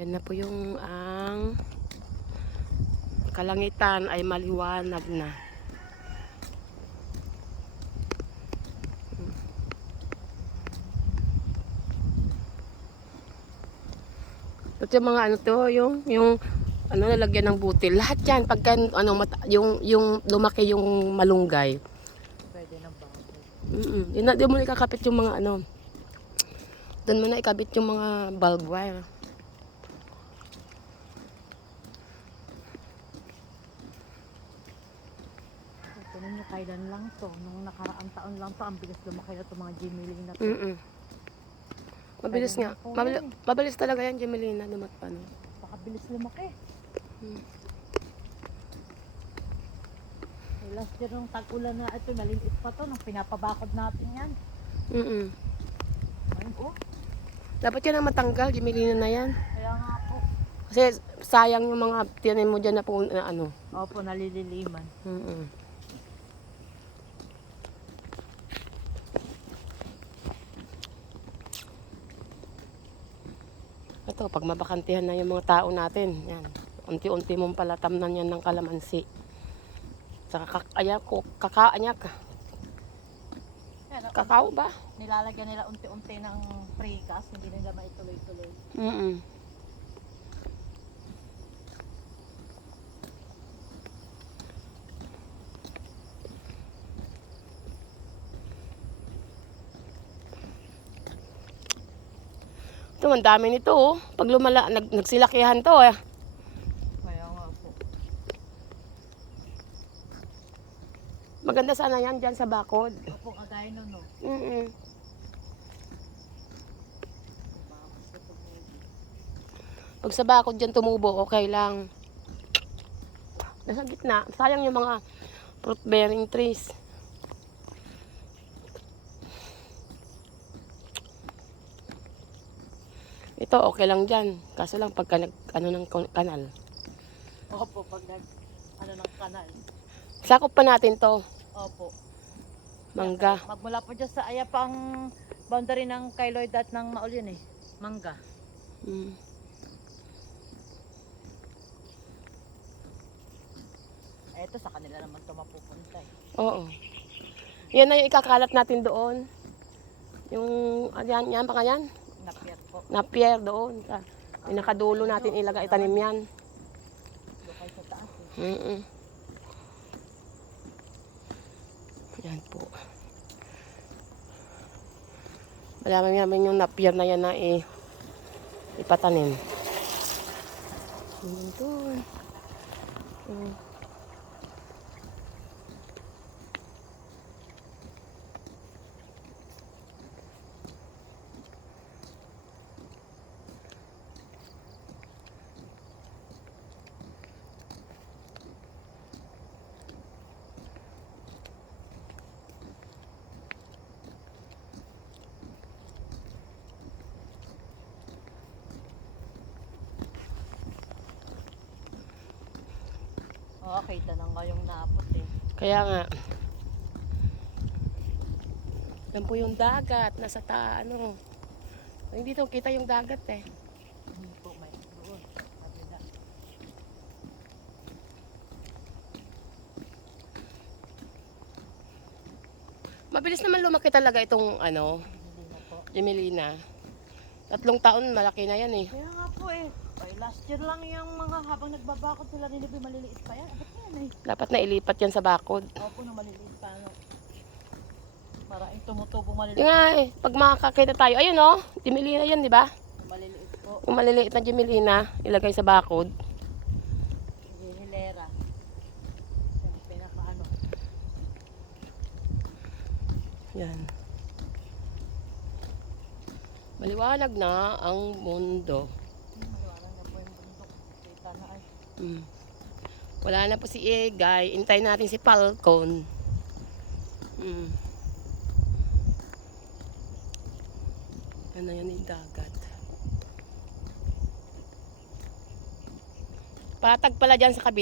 Yan na po yung ang kalangitan ay maliwanag na. At yung mga ano to, yung ano nalagyan ng butil. Lahat yan pagka ano yung lumaki yung malunggay. Pwede ng bago. Yun na, di mo na ikakapit yung mga ano. Doon mo na ikabit yung mga bulb wire. Ito ninyo kailan lang to. Nung nakaraang taon lang to. Ang bilis lumaki na to mga Gmail na to. Mabilis nga. Mabilis talaga yan, Gemelina. Dumatpan. Baka bilis lumaki. Last year nung tag-ulan na ito, maliliit pa to. Nung pinapabakod natin yan. Ayun oh. Dapat yan ang matanggal, Gemelina na yan. Kaya nga po. Kasi sayang yung mga tinanim mo dyan na po na ano. Opo, nalililiman. Ito, pag mabakantihan na yung mga tao natin, yan. Unti-unti mong palatamnan yan ng kalamansi. Saka kakaanyak. Kakao ba? Nilalagyan nila unti-unti ng precast, hindi nila maituloy-tuloy. Ito, ang dami nito oh. Pag lumala, nagsilakihan to eh. Kaya nga po. Maganda sana yan dyan sa bakod. Opo, kagaya nun no. Pag sa bakod dyan tumubo, okay lang. Nasa gitna, sayang yung mga fruit bearing trees. Ito, okay lang dyan. Kaso lang pagka ano ng kanal. Opo, pag ng kanal. Sakop pa natin to. Opo. Mangga. Magmula po dyan sa ayapang boundary ng kay Lloyd at ng Maul yun eh. Mangga. Ito sa kanila naman ito mapupunta eh. Oo. Yan na yung ikakalat natin doon. Yung, yan, baka yan? Napier po. Napier doon. Sa pinakadulo natin ilagay, itanim yan. Lokal sa taas eh. Yan po. Malaman namin yung napier na yan na ipatanim. Yan doon. Kita na nga yung napot eh. Kaya nga. Yan po yung dagat. Nasa ano. Hindi dito kita yung dagat eh. Hindi po may doon. Kabila. Mabilis naman lumaki talaga itong ano, Gemelina. 3 taon malaki na yan eh. Kaya nga po eh. Ay, last year lang yung mga habang nagbabakod sila ni Libby maliliit pa yan. Ba't yan eh? Dapat na ilipat yan sa bakod. Opo na maliliit pa. No? Maraming tumutubong maliliit. Yung nga eh, pag makakakita tayo, ayun oh, Gemelina yan, di ba? Maliliit po. Yung maliliit na Gemelina, ilagay sa bakod. Hilera. Yung pinaka-ano. Yan. Maliwanag na ang mundo. Maliwanag na po yung bundok. Kita na ay. Wala na po si Egay. Hintayin natin si Falcon. Yan na yan yung dagat. Patag pala dyan sa kabila.